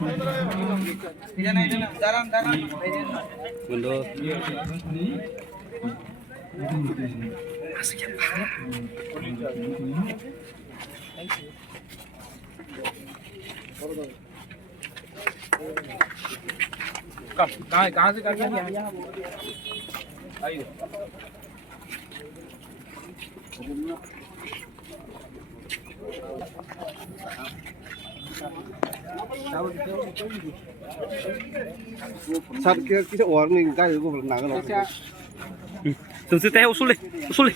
Mundur. कहाँ से करना है? आइए। Sat kita orang ni kan aku pernah kan. Từ tay usul đi, usul đi.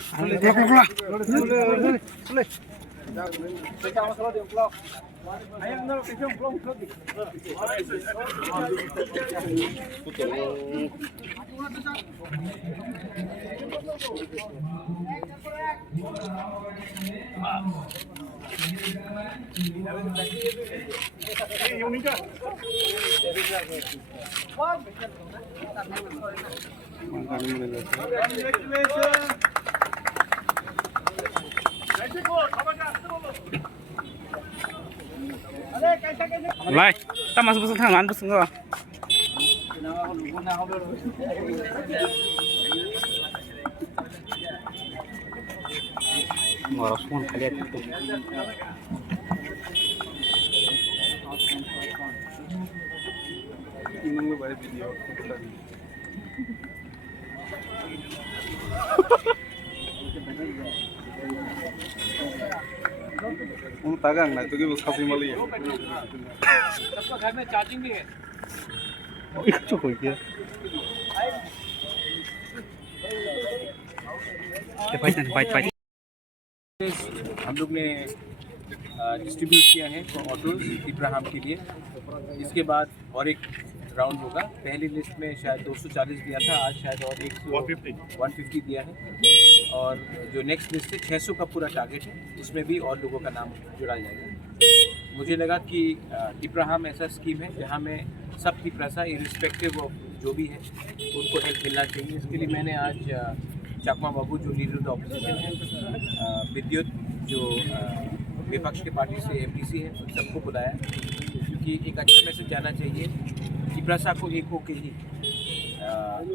Lại, ta masuk pesan tangan pesan kau. Ngorok semua kalian itu. Ini baru video. उन तागा ना तो कि वो खासी मली है। सबका घर में चार्जिंग भी है। एक तो कोई क्या? Baik. हम लोग ने डिस्ट्रीब्यूट किया है ऑटोज इब्राहिम के लिए। इसके बाद और एक राउंड होगा। पहली लिस्ट में शायद 240 दिया था, आज शायद और 150 दिया है। और जो नेक्स्ट लिस्ट है 600 का पूरा टारगेट है, उसमें भी और लोगों का नाम जुड़ा जाएगा। मुझे लगा कि इब्राहिम ऐसा स्कीम है जहाँ में सब की प्रसा इरिस्पेक्टिव ऑफ जो भी है उनको हेल्प मिलना चाहिए। इसके लिए मैंने आज चकमा बाबू जो लीडर ऑफ ऑपोजिशन है, विद्युत जो विपक्ष के पार्टी से एमपीसी है, उन सबको बुलाया क्योंकि एक अच्छा मैसेज जाना चाहिए कि प्रसा को एक होके ही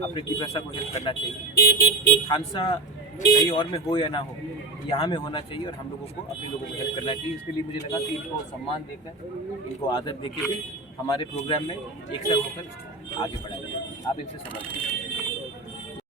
अपने की प्रसा को हेल्प करना चाहिए। तो थानसा कहीं और में हो या ना हो, यहाँ में होना चाहिए और हम लोगों को अपने लोगों को हेल्प करना चाहिए। इसके लिए मुझे लगा कि इनको सम्मान देकर, इनको आदर देके भी हमारे प्रोग्राम में एक साथ होकर आगे बढ़ाएंगे। आप इनसे समझ